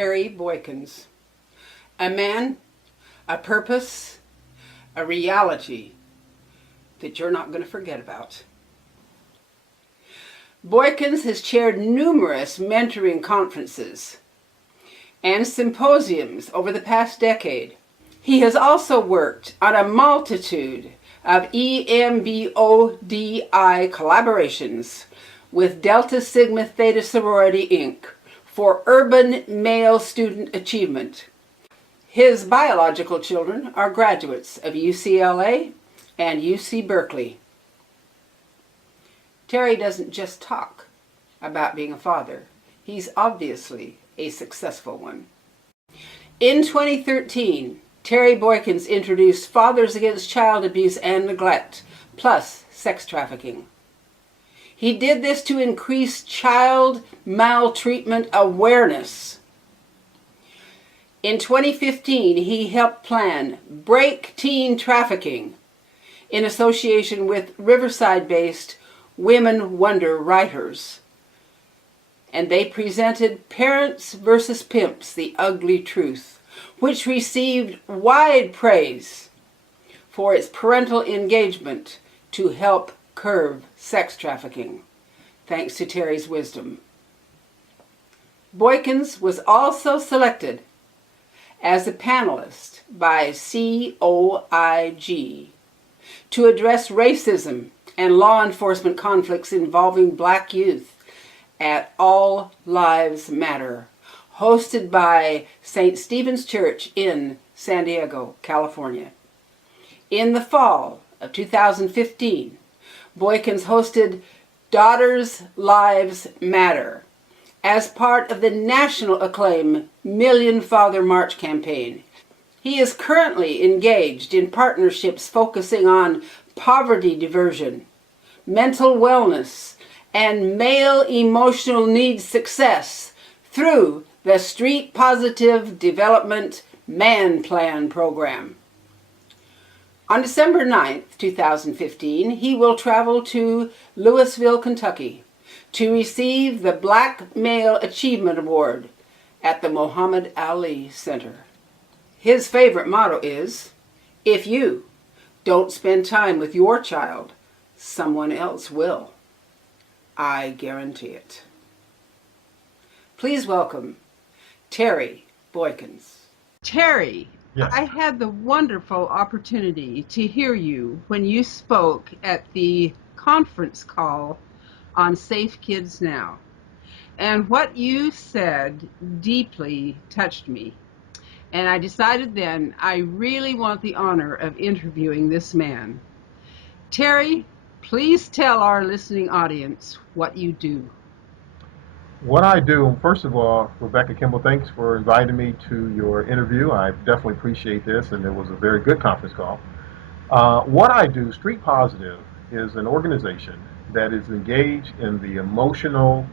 Terry Boykins. A man, a purpose, a reality that you're not going to forget about. Boykins has chaired numerous mentoring conferences and symposiums over the past decade. He has also worked on a multitude of EMBODI collaborations with Delta Sigma Theta Sorority Inc. for urban male student achievement. His biological children are graduates of UCLA and UC Berkeley. Terry doesn't just talk about being a father. He's obviously a successful one. In 2013, Terry Boykins introduced Fathers Against Child Abuse and Neglect, plus sex trafficking. He did this to increase child maltreatment awareness. In 2015, he helped plan Break Teen Trafficking in association with Riverside-based Women Wonder writers. And they presented Parents vs. Pimps, The Ugly Truth, which received wide praise for its parental engagement to help curb sex trafficking, thanks to Terry's wisdom. Boykins was also selected as a panelist by COIG to address racism and law enforcement conflicts involving Black youth at All Lives Matter, hosted by St. Stephen's Church in San Diego, California. In the fall of 2015, Boykins hosted Daughters' Lives Matter as part of the national acclaim Million Father March campaign. He is currently engaged in partnerships focusing on poverty diversion, mental wellness, and male emotional needs success through the Street Positive Development Man Plan program. On December 9th, 2015, he will travel to Louisville, Kentucky to receive the Black Male Achievement Award at the Muhammad Ali Center. His favorite motto is, "If you don't spend time with your child, someone else will. I guarantee it." Please welcome Terry Boykins. Terry, Yes. I had the wonderful opportunity to hear you when you spoke at the conference call on Safe Kids Now. And what you said deeply touched me. And I decided then I really want the honor of interviewing this man. Terry, please tell our listening audience what you do. What I do, first of all, Rebecca Kimbel, thanks for inviting me to your interview. I definitely appreciate this, and it was a very good conference call. What I do, Street Positive, is an organization that is engaged in the emotional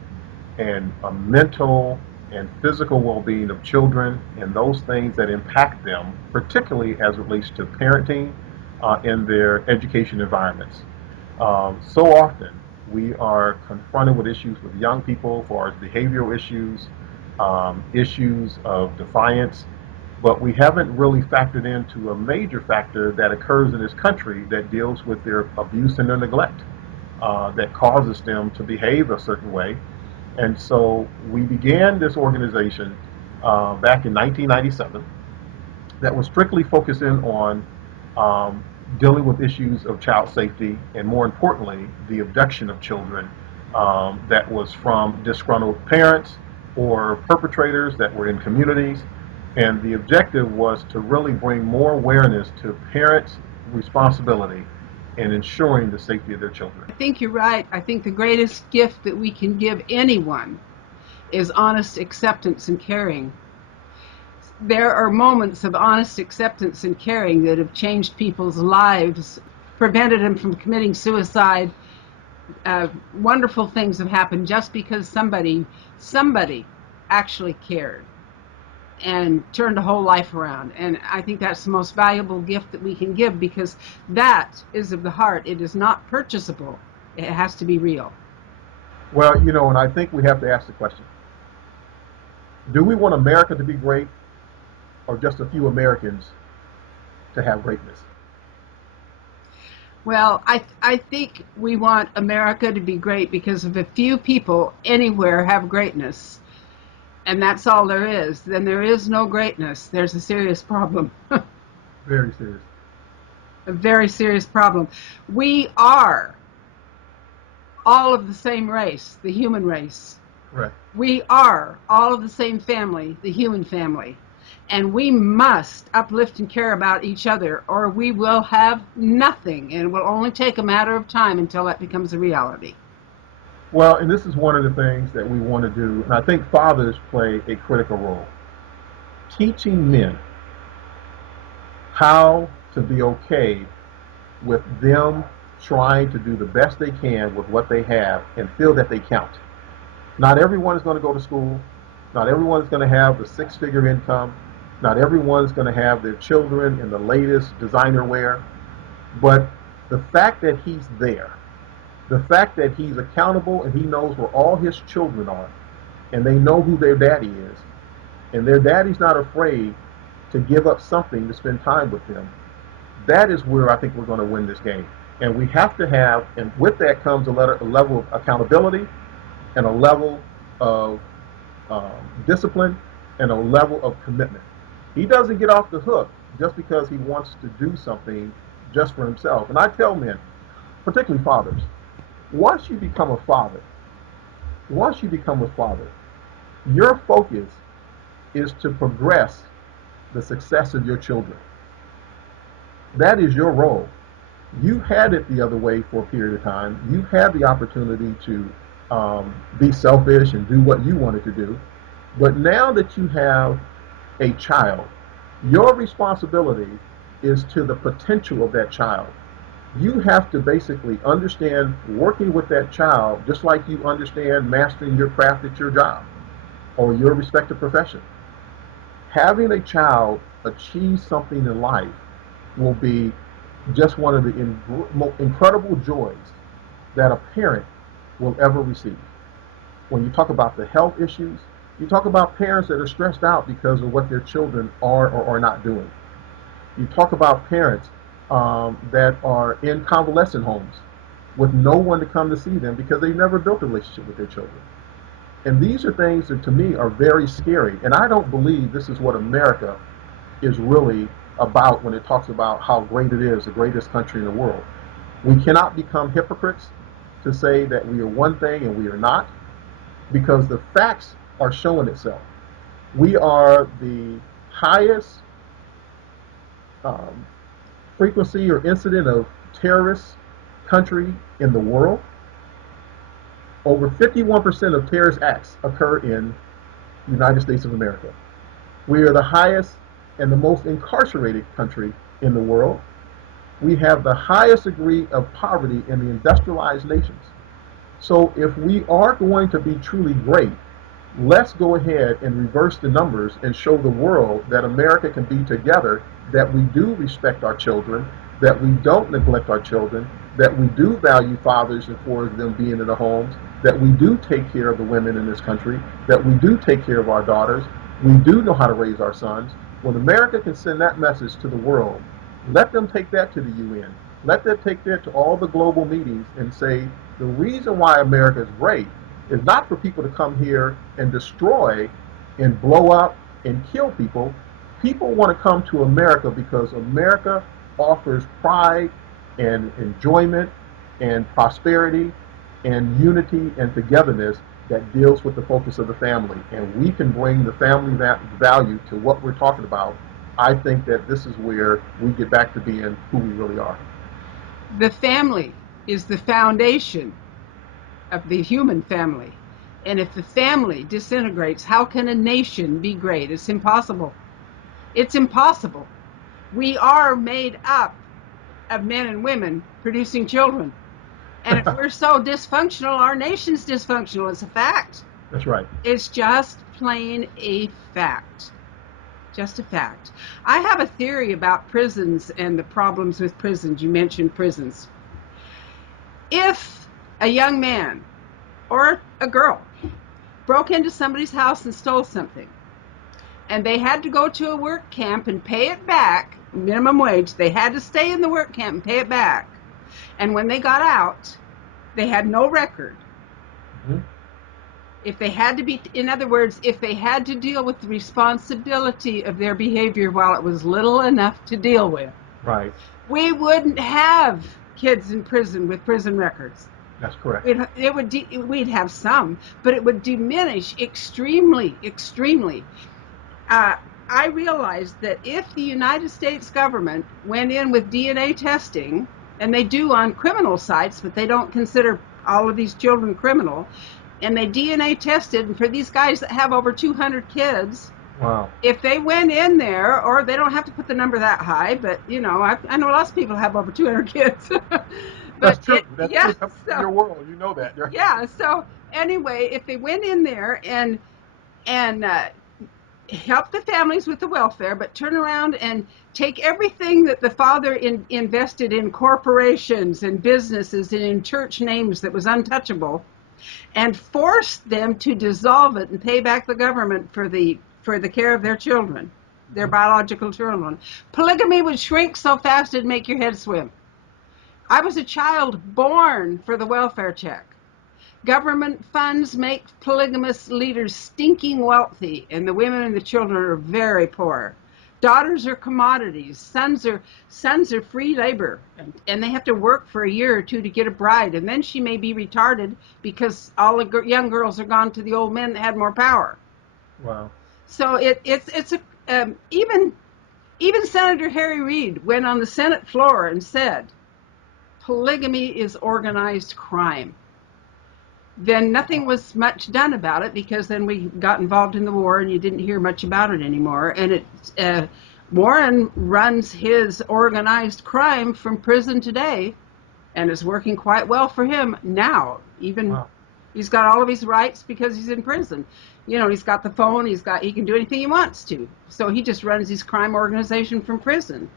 and mental and physical well-being of children and those things that impact them, particularly as it relates to parenting in their education environments. So often, we are confronted with issues with young people as far as behavioral issues, issues of defiance, but we haven't really factored into a major factor that occurs in this country that deals with their abuse and their neglect that causes them to behave a certain way. And so we began this organization back in 1997 that was strictly focusing on dealing with issues of child safety and, more importantly, the abduction of children that was from disgruntled parents or perpetrators that were in communities. And the objective was to really bring more awareness to parents' responsibility in ensuring the safety of their children. I think you're right. I think the greatest gift that we can give anyone is honest acceptance and caring. There are moments of honest acceptance and caring that have changed people's lives, prevented them from committing suicide. Wonderful things have happened just because somebody actually cared and turned a whole life around. And I think that's the most valuable gift that we can give, because that is of the heart. It is not purchasable. It has to be real. Well, and I think we have to ask the question, Do we want America to be great or just a few Americans to have greatness? Well, I think we want America to be great because if a few people anywhere have greatness, and that's all there is, then there is no greatness. There's a serious problem. Very serious. A very serious problem. We are all of the same race, the human race. Right. We are all of the same family, the human family. And we must uplift and care about each other, or we will have nothing. And it will only take a matter of time until that becomes a reality. Well, and this is one of the things that we want to do, and I think fathers play a critical role. Teaching men how to be okay with them trying to do the best they can with what they have and feel that they count. Not everyone is going to go to school. Not everyone is going to have the six-figure income. Not everyone is going to have their children in the latest designer wear. But the fact that he's there, the fact that he's accountable and he knows where all his children are, and they know who their daddy is, and their daddy's not afraid to give up something to spend time with them, that is where I think we're going to win this game. And we have to have, and with that comes a level of accountability and a level of discipline and a level of commitment. He doesn't get off the hook just because he wants to do something just for himself. And I tell men, particularly fathers, once you become a father, once you become a father, your focus is to progress the success of your children. That is your role. You had it the other way for a period of time. You had the opportunity to be selfish and do what you wanted to do. But now that you have a child, your responsibility is to the potential of that child. You have to basically understand working with that child just like you understand mastering your craft at your job or your respective profession. Having a child achieve something in life will be just one of the incredible joys that a parent will ever receive. When you talk about the health issues, you talk about parents that are stressed out because of what their children are or are not doing. You talk about parents that are in convalescent homes with no one to come to see them because they never built a relationship with their children. And these are things that to me are very scary. And I don't believe this is what America is really about when it talks about how great it is, the greatest country in the world. We cannot become hypocrites to say that we are one thing and we are not, because the facts are showing itself. We are the highest frequency or incident of terrorist country in the world. Over 51% of terrorist acts occur in the United States of America. We are the highest and the most incarcerated country in the world. We have the highest degree of poverty in the industrialized nations. So if we are going to be truly great, let's go ahead and reverse the numbers and show the world that America can be together, that we do respect our children, that we don't neglect our children, that we do value fathers and for them being in the homes, that we do take care of the women in this country, that we do take care of our daughters, we do know how to raise our sons. When America can send that message to the world, let them take that to the UN. Let them take that to all the global meetings and say, the reason why America is great is not for people to come here and destroy and blow up and kill people. People want to come to America because America offers pride and enjoyment and prosperity and unity and togetherness that deals with the focus of the family. And we can bring the family that value to what we're talking about. I think that this is where we get back to being who we really are. The family is the foundation of the human family. And if the family disintegrates, how can a nation be great? It's impossible. It's impossible. We are made up of men and women producing children. And if we're so dysfunctional, our nation's dysfunctional. It's a fact. That's right. It's just plain a fact. Just a fact. I have a theory about prisons and the problems with prisons. You mentioned prisons. If a young man or a girl broke into somebody's house and stole something, and they had to go to a work camp and pay it back, minimum wage. They had to stay in the work camp and pay it back. And when they got out, they had no record. Mhm. If they had to be, in other words, if they had to deal with the responsibility of their behavior while it was little enough to deal with, Right. we wouldn't have kids in prison with prison records. That's correct. We'd have some, but it would diminish extremely, extremely. I realized that if the United States government went in with DNA testing, and they do on criminal sites, but they don't consider all of these children criminal, and they DNA tested, and for these guys that have over 200 kids, Wow. if they went in there, or they don't have to put the number that high, but I know lots of people have over 200 kids. That's But true. That's yeah, true. That's in so your world. You know that. Right? yeah, so anyway, if they went in there and help the families with the welfare, but turn around and take everything that the father invested in corporations and businesses and in church names that was untouchable, and force them to dissolve it and pay back the government for the care of their children, their biological children. Polygamy would shrink so fast it'd make your head swim. I was a child born for the welfare check. Government funds make polygamous leaders stinking wealthy, and the women and the children are very poor. Daughters are commodities. Sons are free labor, and they have to work for a year or two to get a bride, and then she may be retarded because all the young girls are gone to the old men that had more power. Wow. So it's a even Senator Harry Reid went on the Senate floor and said polygamy is organized crime. Then nothing was much done about it, because then we got involved in the war and you didn't hear much about it anymore. And Warren runs his organized crime from prison today, and it's working quite well for him now. Even Wow. he's got all of his rights because he's in prison. He's got the phone. He can do anything he wants to. So he just runs his crime organization from prison.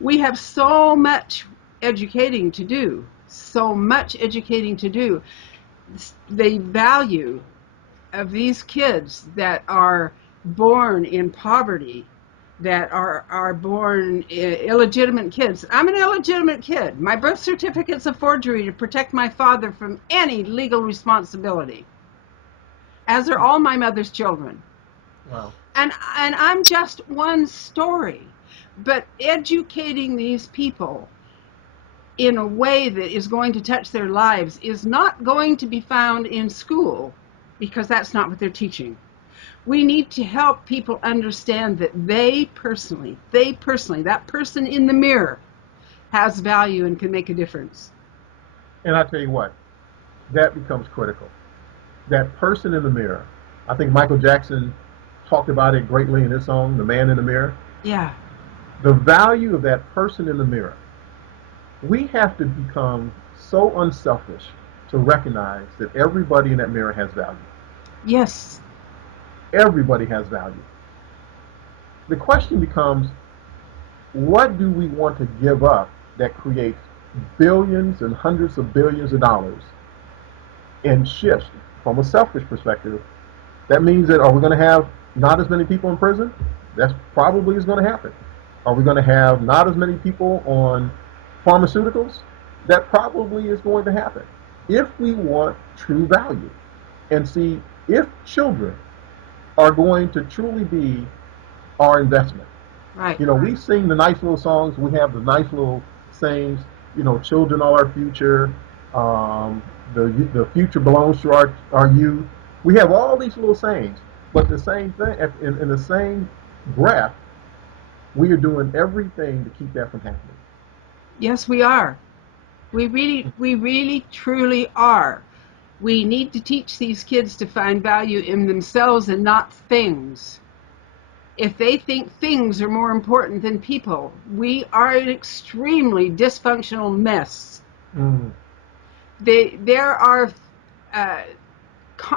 We have so much educating to do. So much educating to do. The value of these kids that are born in poverty, that are born illegitimate kids. I'm an illegitimate kid. My birth certificate's a forgery to protect my father from any legal responsibility, as are all my mother's children. Wow. And I'm just one story. But educating these people in a way that is going to touch their lives is not going to be found in school, because that's not what they're teaching. We need to help people understand that they personally, that person in the mirror has value and can make a difference. And I tell you what, that becomes critical. That person in the mirror. I think Michael Jackson talked about it greatly in his song, "The Man in the Mirror." Yeah. The value of that person in the mirror. We have to become so unselfish to recognize that everybody in that mirror has value. Yes. Everybody has value. The question becomes, what do we want to give up that creates billions and hundreds of billions of dollars and shifts from a selfish perspective? That means that, are we going to have not as many people in prison? That's probably is going to happen. Are we going to have not as many people on pharmaceuticals? That probably is going to happen. If we want true value, and see, if children are going to truly be our investment. Right. We sing the nice little songs, we have the nice little sayings, children are our future, the future belongs to our youth. We have all these little sayings, but the same thing, in the same breath, we are doing everything to keep that from happening. Yes, we are. We really, truly are. We need to teach these kids to find value in themselves and not things. If they think things are more important than people, we are an extremely dysfunctional mess. Mm.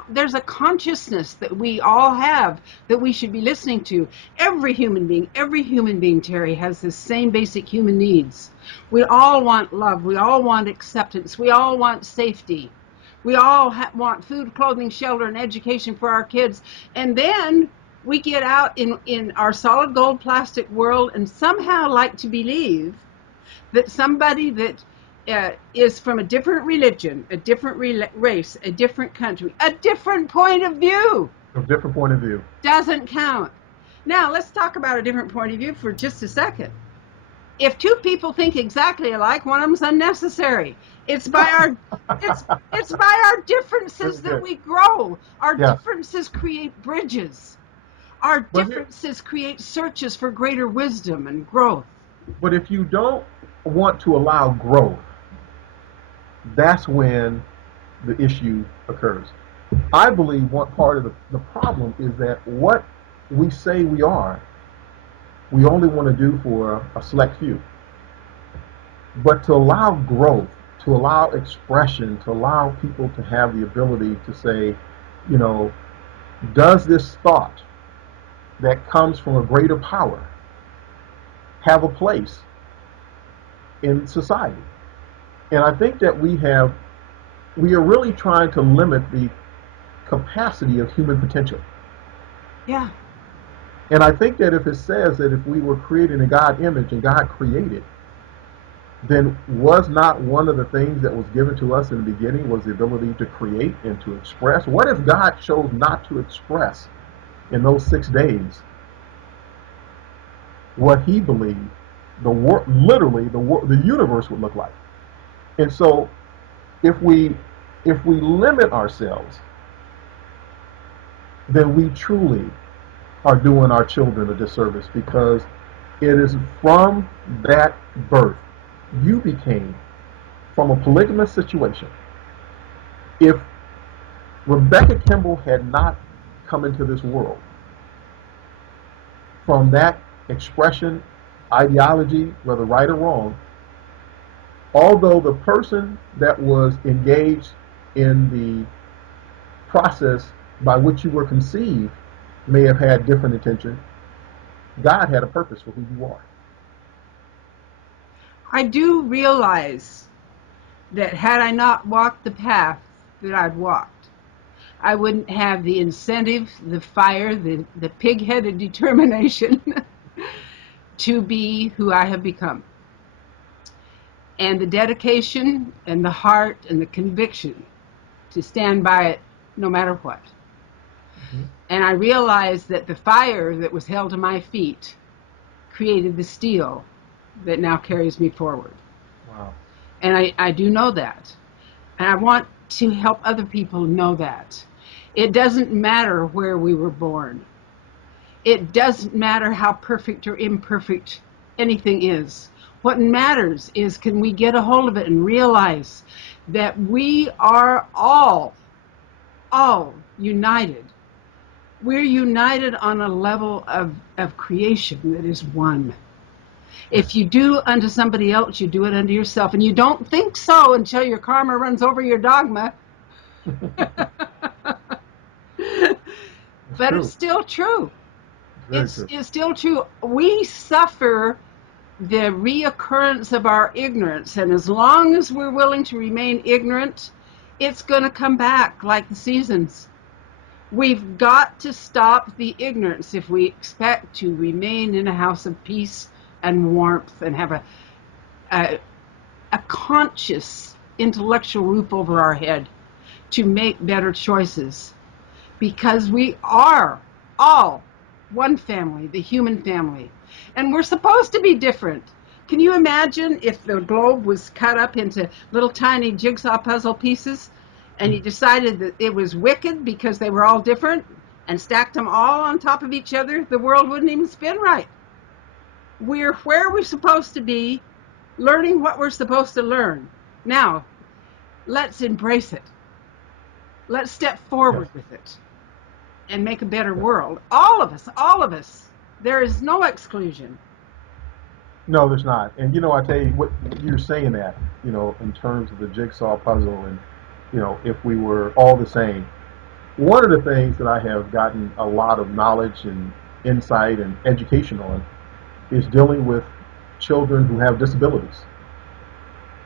There's a consciousness that we all have that we should be listening to. Every human being, Terry, has the same basic human needs. We all want love. We all want acceptance. We all want safety. We all want food, clothing, shelter, and education for our kids. And then We get out in our solid gold plastic world and somehow like to believe that somebody that is from a different religion, a different race, a different country, a different point of view A different point of view. doesn't count. Now, let's talk about a different point of view for just a second. If two people think exactly alike, one of them's unnecessary. It's by our it's by our differences that we grow. Our Yeah. differences create bridges. Our But differences create searches for greater wisdom and growth. but if you don't want to allow growth, that's when the issue occurs. I believe one part of the problem is that what we say we are, we only want to do for a select few. But to allow growth, to allow expression, to allow people to have the ability to say, you know, does this thought that comes from a greater power have a place in society? And I think that we are really trying to limit the capacity of human potential. Yeah. And I think that if it says that if we were created in God's image and God created, then was not one of the things that was given to us in the beginning was the ability to create and to express? What if God chose not to express in those 6 days what he believed literally the universe would look like? And so if we limit ourselves, then we truly are doing our children a disservice, because it is from that birth you became from a polygamous situation. If Rebecca Kimbel had not come into this world from that expression, ideology, whether right or wrong, although the person that was engaged in the process by which you were conceived may have had different intention, God had a purpose for who you are. I do realize that had I not walked the path that I've walked, I wouldn't have the incentive, the fire, the pig-headed determination to be who I have become. And the dedication and the heart and the conviction to stand by it no matter what. Mm-hmm. And I realized that the fire that was held to my feet created the steel that now carries me forward. Wow. And I do know that. And I want to help other people know that. It doesn't matter where we were born. It doesn't matter how perfect or imperfect anything is. What matters is, can we get a hold of it and realize that we are all united. We're united on a level of creation that is one. If you do unto somebody else, you do it unto yourself. And you don't think so until your karma runs over your dogma. But True. it's still true. Very true. It's still true. We suffer the reoccurrence of our ignorance. And as long as we're willing to remain ignorant, it's going to come back like the seasons. We've got to stop the ignorance if we expect to remain in a house of peace and warmth and have a conscious intellectual roof over our head to make better choices. Because we are all one family, the human family. And we're supposed to be different. Can you imagine if the globe was cut up into little tiny jigsaw puzzle pieces, and you decided that it was wicked because they were all different, and stacked them all on top of each other? The world wouldn't even spin right. We're where we're supposed to be, learning what we're supposed to learn. Now, let's embrace it. Let's step forward with it and make a better world. All of us, all of us. There is no exclusion. No, there's not. And I tell you what, you're saying that, in terms of the jigsaw puzzle, and if we were all the same. One of the things that I have gotten a lot of knowledge and insight and education on is dealing with children who have disabilities.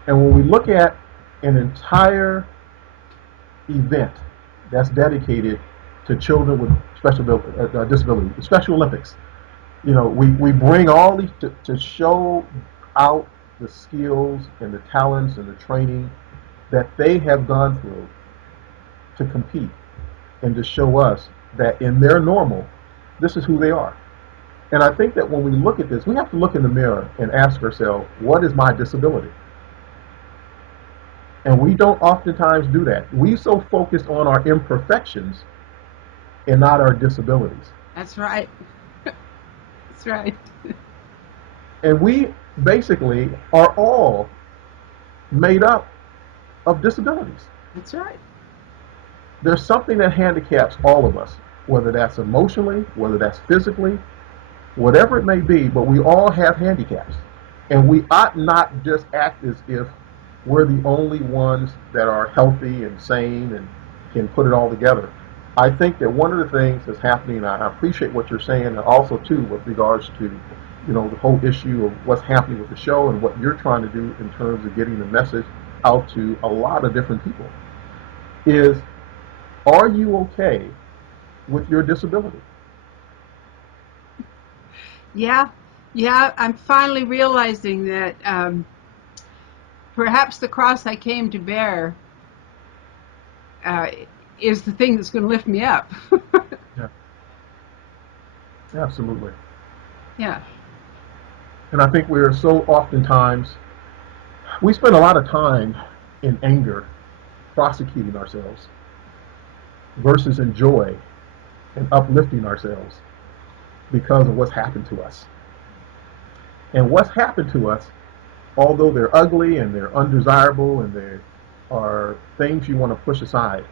And when we look at an entire event that's dedicated to children with disability, the Special Olympics. We bring all these to show out the skills and the talents and the training that they have gone through to compete, and to show us that in their normal, this is who they are. And I think that when we look at this, we have to look in the mirror and ask ourselves, what is my disability? And we don't oftentimes do that. We so focused on our imperfections and not our disabilities. That's right. That's right. And we basically are all made up of disabilities. That's right. There's something that handicaps all of us, whether that's emotionally, whether that's physically, whatever it may be, but we all have handicaps. And we ought not just act as if we're the only ones that are healthy and sane and can put it all together. I think that one of the things that's happening, and I appreciate what you're saying, and also too with regards to, the whole issue of what's happening with the show and what you're trying to do in terms of getting the message out to a lot of different people, is, are you okay with your disability? Yeah, I'm finally realizing that perhaps the cross I came to bear is the thing that's going to lift me up. Yeah, absolutely. Yeah. And I think we're so oftentimes, we spend a lot of time in anger prosecuting ourselves versus in joy and uplifting ourselves because of what's happened to us. And what's happened to us, although they're ugly and they're undesirable and they are things you want to push aside,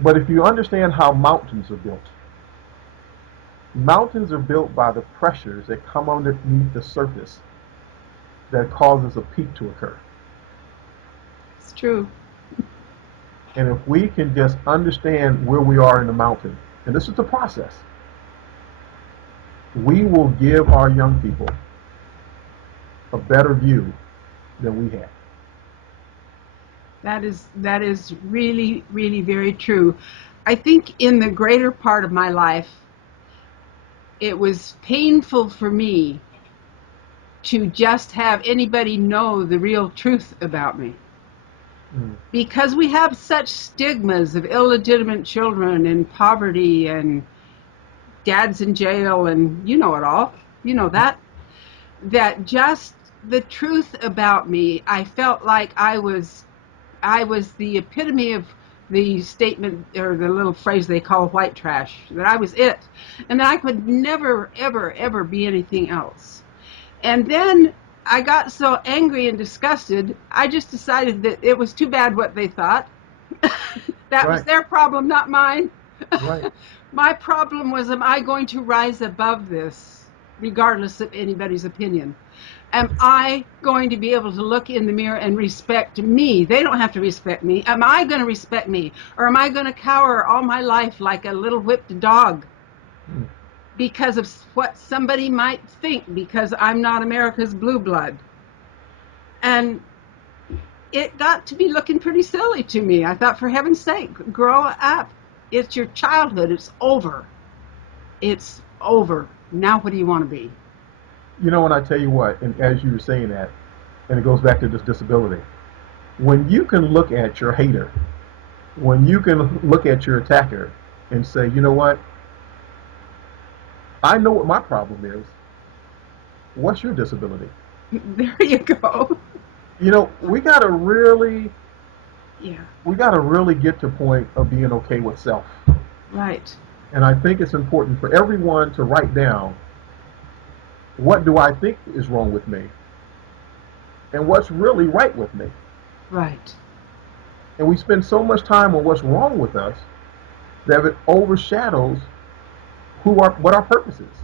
but if you understand how mountains are built by the pressures that come underneath the surface that causes a peak to occur. It's true. And if we can just understand where we are in the mountain, and this is the process, we will give our young people a better view than we have. That is really, really very true. I think in the greater part of my life, it was painful for me to just have anybody know the real truth about me. Because we have such stigmas of illegitimate children and poverty and dads in jail and you know it all. You know that just the truth about me, I felt like I was the epitome of the statement or the little phrase they call white trash, that I was it, and that I could never, ever, ever be anything else. And then I got so angry and disgusted, I just decided that it was too bad what they thought. That was Right. their problem, not mine. Right. My problem was, am I going to rise above this, regardless of anybody's opinion? Am I going to be able to look in the mirror and respect me? They don't have to respect me. Am I going to respect me? Or am I going to cower all my life like a little whipped dog because of what somebody might think, because I'm not America's blue blood? And it got to be looking pretty silly to me. I thought, for heaven's sake, grow up. It's your childhood. It's over. It's over. Now what do you want to be? And I tell you what, and as you were saying that, and it goes back to this disability, when you can look at your hater, when you can look at your attacker and say, you know what, I know what my problem is. What's your disability? There you go. We got to really, Yeah. we got to really get to a point of being okay with self. Right. And I think it's important for everyone to write down, what do I think is wrong with me? And what's really right with me? Right. And we spend so much time on what's wrong with us that it overshadows what our purpose is.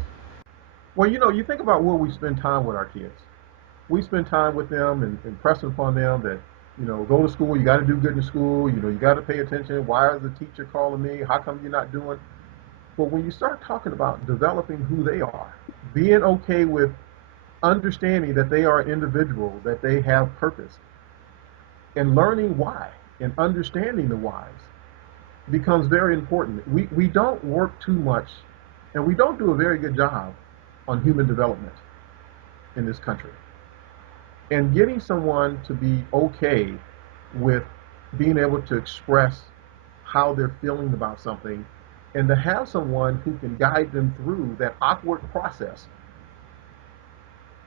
Well, you think about where we spend time with our kids. We spend time with them and impressing upon them that, go to school, you got to do good in school, you got to pay attention. Why is the teacher calling me? How come you're not doing? But when you start talking about developing who they are, being okay with understanding that they are individual, that they have purpose, and learning why and understanding the whys, becomes very important. We don't work too much, and we don't do a very good job on human development in this country. And getting someone to be okay with being able to express how they're feeling about something, and to have someone who can guide them through that awkward process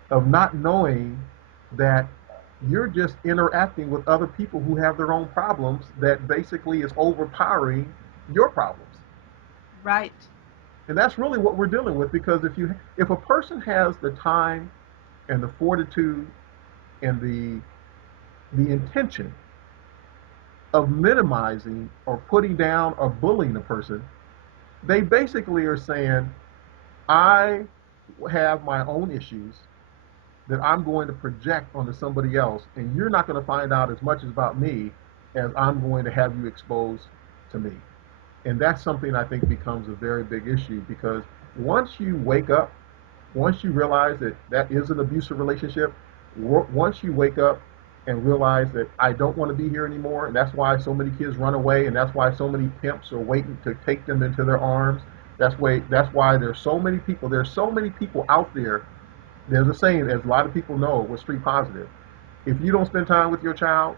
of not knowing that you're just interacting with other people who have their own problems that basically is overpowering your problems. Right. And that's really what we're dealing with, because if a person has the time and the fortitude and the intention of minimizing or putting down or bullying a person, they basically are saying, I have my own issues that I'm going to project onto somebody else, and you're not going to find out as much about me as I'm going to have you exposed to me. And that's something I think becomes a very big issue, because once you wake up, once you realize that that is an abusive relationship, once you wake up and realize that I don't want to be here anymore, and that's why so many kids run away, and that's why so many pimps are waiting to take them into their arms. That's why there's so many people. There's so many people out there. There's a saying, as a lot of people know, with Street Positive: if you don't spend time with your child,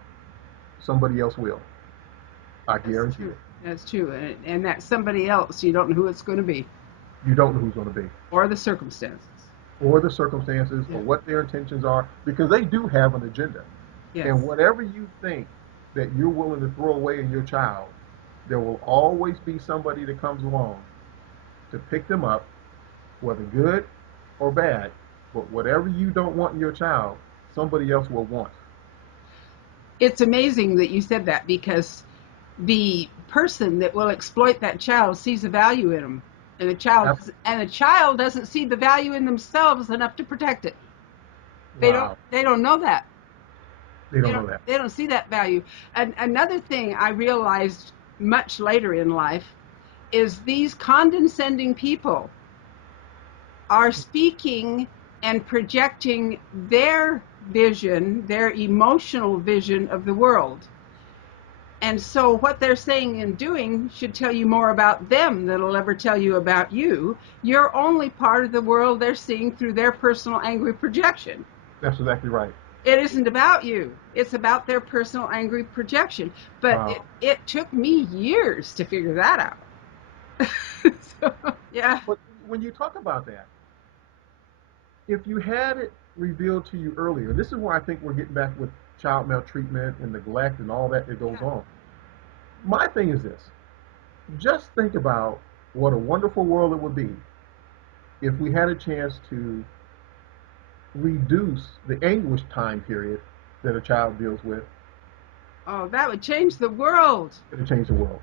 somebody else will. I That's guarantee true. it. That's true. And that somebody else, you don't know who it's going to be You don't know who's going to be, or the circumstances. or the circumstances, or Yeah. what their intentions are, because they do have an agenda. And Yes. whatever you think that you're willing to throw away in your child, there will always be somebody that comes along to pick them up, whether good or bad. But whatever you don't want in your child, somebody else will want. It's amazing that you said that, because the person that will exploit that child sees the value in them, and the child doesn't see the value in themselves enough to protect it. They don't Wow, they don't know that. they They don't don't know that. they don't see that value. And another thing I realized much later in life is these condescending people are speaking and projecting their vision, their emotional vision of the world. And so what they're saying and doing should tell you more about them than it'll ever tell you about you. You're only part of the world they're seeing through their personal angry projection. That's exactly right. It isn't about you. It's about their personal angry projection. But it, Wow. it took me years to figure that out. So, yeah. But when you talk about that, if you had it revealed to you earlier, this is where I think we're getting back with child maltreatment and neglect and all that goes Yeah. on. My thing is this: just think about what a wonderful world it would be if we had a chance to reduce the anguish time period that a child deals with. Oh, that would change the world. It would change the world.